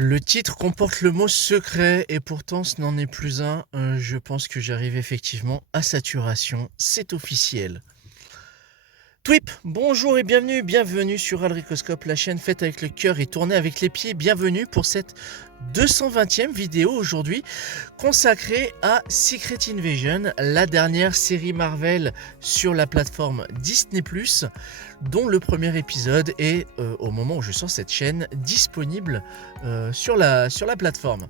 Le titre comporte le mot secret et pourtant ce n'en est plus un. Je pense que j'arrive effectivement à saturation, c'est officiel. Twip, bonjour et bienvenue sur Alricoscope, la chaîne faite avec le cœur et tournée avec les pieds. Bienvenue pour cette 220e vidéo aujourd'hui consacrée à Secret Invasion, la dernière série Marvel sur la plateforme Disney+, dont le premier épisode est, au moment où je sors cette chaîne, disponible sur la plateforme.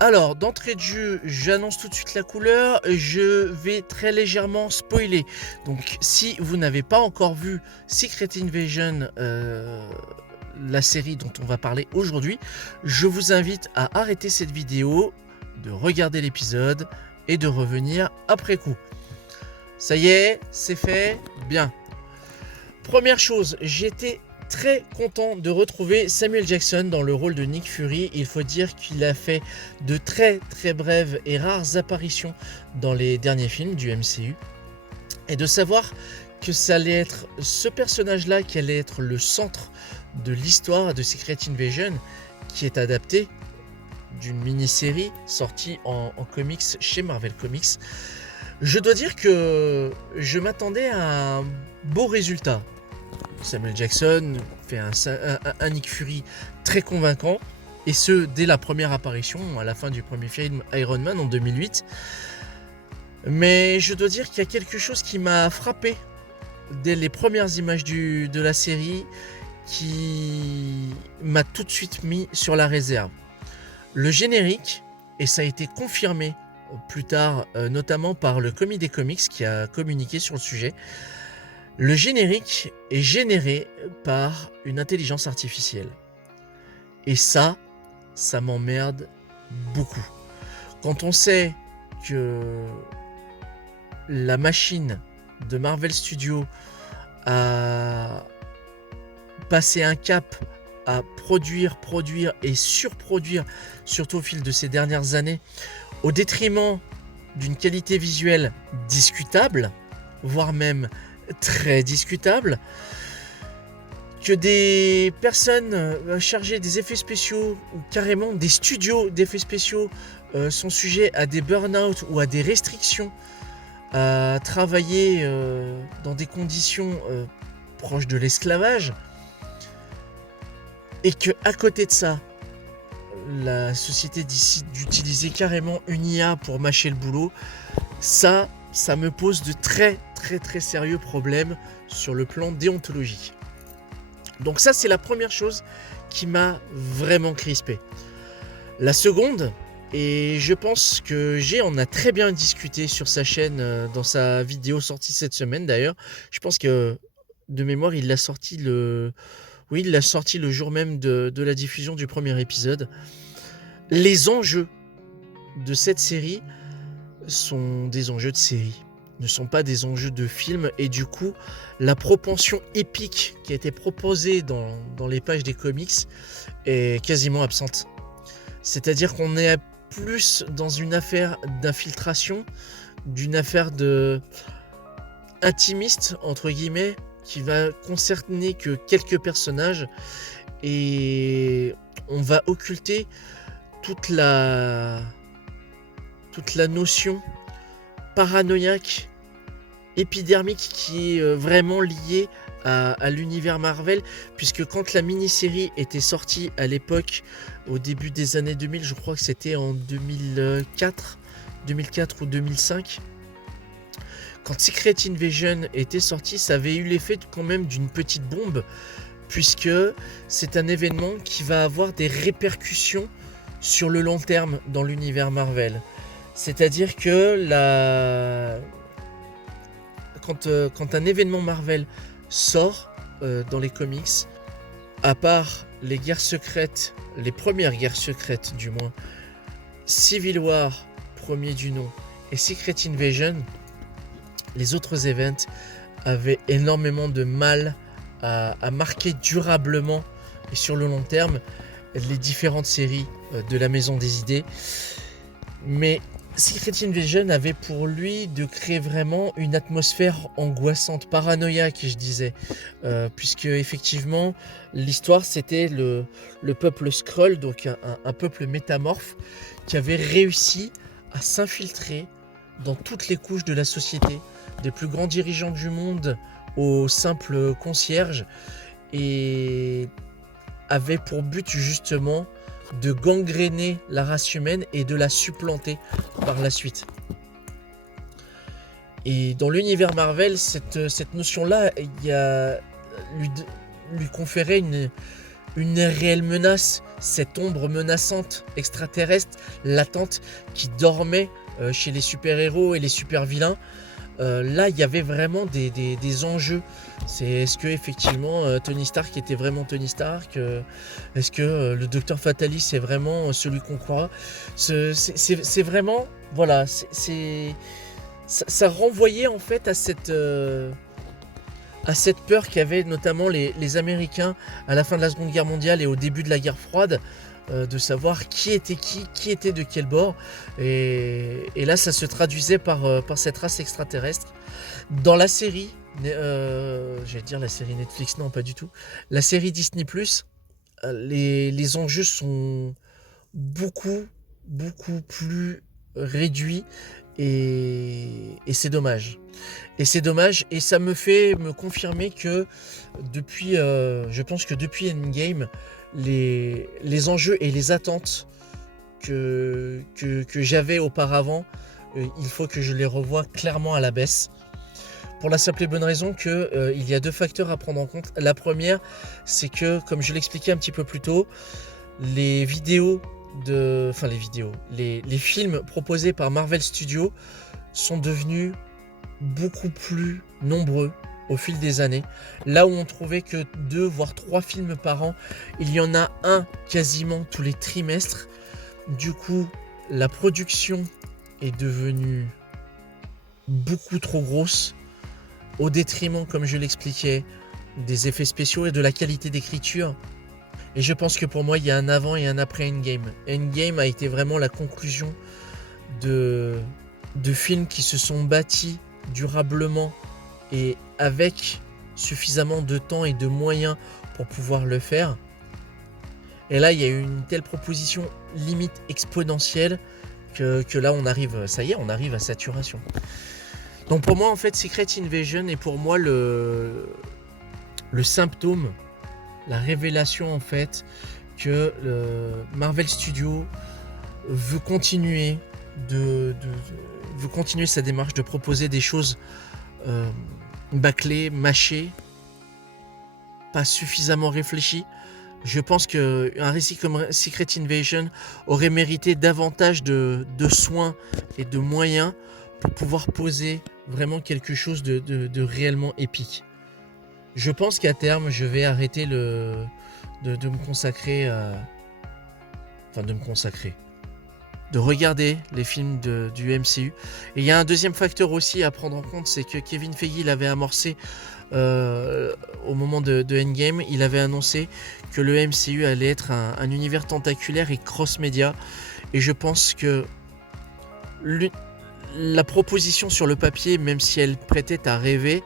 Alors, d'entrée de jeu, j'annonce tout de suite la couleur, je vais très légèrement spoiler. Donc, si vous n'avez pas encore vu Secret Invasion, la série dont on va parler aujourd'hui, je vous invite à arrêter cette vidéo, de regarder l'épisode et de revenir après coup. Ça y est, c'est fait, bien. Première chose, j'étais très content de retrouver Samuel Jackson dans le rôle de Nick Fury. Il faut dire qu'il a fait de très brèves et rares apparitions dans les derniers films du MCU. Et de savoir que ça allait être ce personnage-là qui allait être le centre de l'histoire de Secret Invasion, qui est adapté d'une mini-série sortie en comics chez Marvel Comics. Je dois dire que je m'attendais à un beau résultat. Samuel Jackson fait un Nick Fury très convaincant, et ce dès la première apparition à la fin du premier film Iron Man en 2008. Mais je dois dire qu'il y a quelque chose qui m'a frappé dès les premières images de la série, qui m'a tout de suite mis sur la réserve. Le générique, et ça a été confirmé plus tard, notamment par le Comité des Comics qui a communiqué sur le sujet. Le générique est généré par une intelligence artificielle. Et ça m'emmerde beaucoup. Quand on sait que la machine de Marvel Studios a passé un cap à produire et surproduire, surtout au fil de ces dernières années, au détriment d'une qualité visuelle discutable, voire même très discutable, que des personnes chargées des effets spéciaux ou carrément des studios d'effets spéciaux sont sujets à des burn-out ou à des restrictions à travailler dans des conditions proches de l'esclavage, et que à côté de ça, la société décide d'utiliser carrément une IA pour mâcher le boulot, ça me pose de très sérieux problèmes sur le plan déontologique. Donc ça, c'est la première chose qui m'a vraiment crispé. La seconde, et je pense que G en a très bien discuté sur sa chaîne, dans sa vidéo sortie cette semaine d'ailleurs, je pense que de mémoire il l'a sorti le jour même de la diffusion du premier épisode. Les enjeux de cette série sont des enjeux de série, ne sont pas des enjeux de film, et du coup la propension épique qui a été proposée dans les pages des comics est quasiment absente. C'est-à-dire qu'on est plus dans une affaire d'infiltration, d'une affaire de intimiste entre guillemets, qui va concerner que quelques personnages, et on va occulter toute la notion paranoïaque, épidermique, qui est vraiment liée à l'univers Marvel, puisque quand la mini-série était sortie à l'époque, au début des années 2000, je crois que c'était en 2004 ou 2005, quand Secret Invasion était sorti, ça avait eu l'effet quand même d'une petite bombe, puisque c'est un événement qui va avoir des répercussions sur le long terme dans l'univers Marvel. C'est-à-dire que quand un événement Marvel sort dans les comics, à part les guerres secrètes, les premières guerres secrètes du moins, Civil War, premier du nom, et Secret Invasion, les autres events avaient énormément de mal à marquer durablement et sur le long terme les différentes séries de la Maison des Idées. Mais Secret Invasion avait pour lui de créer vraiment une atmosphère angoissante, paranoïaque, je disais, puisque effectivement l'histoire c'était le peuple Skrull, donc un peuple métamorphe qui avait réussi à s'infiltrer dans toutes les couches de la société, des plus grands dirigeants du monde aux simples concierges, et avait pour but justement de gangréner la race humaine et de la supplanter par la suite. Et dans l'univers Marvel, cette notion-là lui conférait une réelle menace, cette ombre menaçante extraterrestre, latente, qui dormait chez les super-héros et les super-vilains. Là, il y avait vraiment des enjeux. Est-ce que effectivement Tony Stark était vraiment Tony Stark, est-ce que le Docteur Fatalis est vraiment celui qu'on croit? C'est vraiment, voilà, ça renvoyait en fait à cette peur qu'avaient notamment les Américains à la fin de la Seconde Guerre mondiale et au début de la guerre froide, de savoir qui était de quel bord. Et là, ça se traduisait par cette race extraterrestre. Dans la série, j'allais dire la série Netflix, non, pas du tout. La série Disney+, les enjeux sont beaucoup plus réduits, et c'est dommage. Et c'est dommage, et ça me fait me confirmer que je pense que depuis Endgame, les enjeux et les attentes que j'avais auparavant, il faut que je les revoie clairement à la baisse. Pour la simple et bonne raison que il y a deux facteurs à prendre en compte. La première, c'est que, comme je l'expliquais un petit peu plus tôt, les films proposés par Marvel Studios sont devenus beaucoup plus nombreux au fil des années. Là où on trouvait que 2 voire 3 films par an, il y en a un quasiment tous les trimestres. Du coup, la production est devenue beaucoup trop grosse, au détriment, comme je l'expliquais, des effets spéciaux et de la qualité d'écriture. Et je pense que pour moi, il y a un avant et un après Endgame. Endgame a été vraiment la conclusion de films qui se sont bâtis durablement et avec suffisamment de temps et de moyens pour pouvoir le faire. Et là, il y a eu une telle proposition limite exponentielle que là, on arrive à saturation. Donc pour moi, en fait, Secret Invasion est pour moi le symptôme, la révélation en fait que Marvel Studios veut continuer veut continuer sa démarche de proposer des choses bâclées, mâchées, pas suffisamment réfléchies. Je pense qu'un récit comme Secret Invasion aurait mérité davantage de soins et de moyens pour pouvoir poser vraiment quelque chose de réellement épique. Je pense qu'à terme, je vais arrêter de me consacrer de regarder les films du MCU. Et il y a un deuxième facteur aussi à prendre en compte, c'est que Kevin Feige l'avait amorcé au moment de Endgame. Il avait annoncé que le MCU allait être un univers tentaculaire et cross-média. Et je pense que la proposition sur le papier, même si elle prêtait à rêver,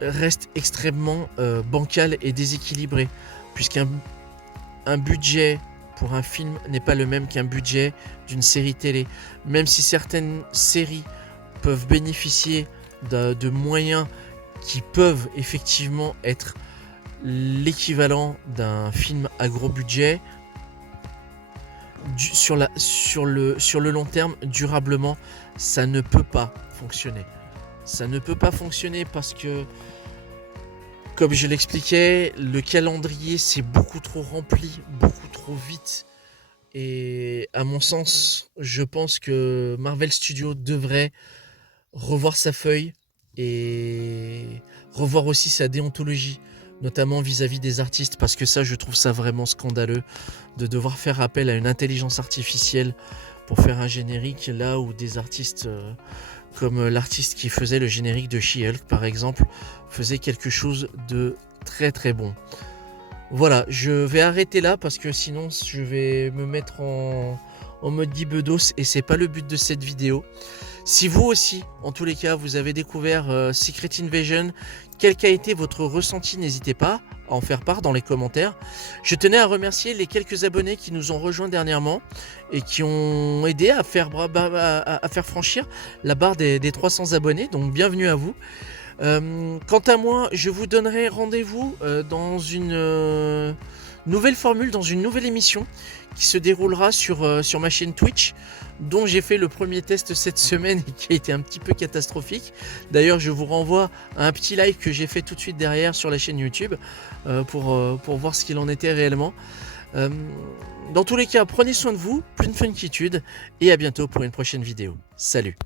reste extrêmement bancale et déséquilibrée, puisqu'un budget pour un film n'est pas le même qu'un budget d'une série télé. Même si certaines séries peuvent bénéficier de moyens qui peuvent effectivement être l'équivalent d'un film à gros budget, sur le long terme, durablement, ça ne peut pas fonctionner. Ça ne peut pas fonctionner parce que, comme je l'expliquais, le calendrier s'est beaucoup trop rempli, beaucoup trop vite. Et à mon sens, je pense que Marvel Studios devrait revoir sa feuille et revoir aussi sa déontologie, notamment vis-à-vis des artistes, parce que ça, je trouve ça vraiment scandaleux de devoir faire appel à une intelligence artificielle pour faire un générique, là où des artistes comme l'artiste qui faisait le générique de She-Hulk par exemple faisait quelque chose de très très bon. Voilà, je vais arrêter là parce que sinon je vais me mettre en mode Guy Bedos et c'est pas le but de cette vidéo. Si vous aussi, en tous les cas, vous avez découvert Secret Invasion, quel qu'a été votre ressenti, n'hésitez pas à en faire part dans les commentaires. Je tenais à remercier les quelques abonnés qui nous ont rejoints dernièrement et qui ont aidé à faire franchir la barre des 300 abonnés, donc bienvenue à vous. Quant à moi, je vous donnerai rendez-vous dans une nouvelle formule, dans une nouvelle émission qui se déroulera sur ma chaîne Twitch, dont j'ai fait le premier test cette semaine et qui a été un petit peu catastrophique. D'ailleurs, je vous renvoie à un petit live que j'ai fait tout de suite derrière sur la chaîne YouTube pour voir ce qu'il en était réellement. Dans tous les cas, prenez soin de vous, plein de funitude et à bientôt pour une prochaine vidéo. Salut!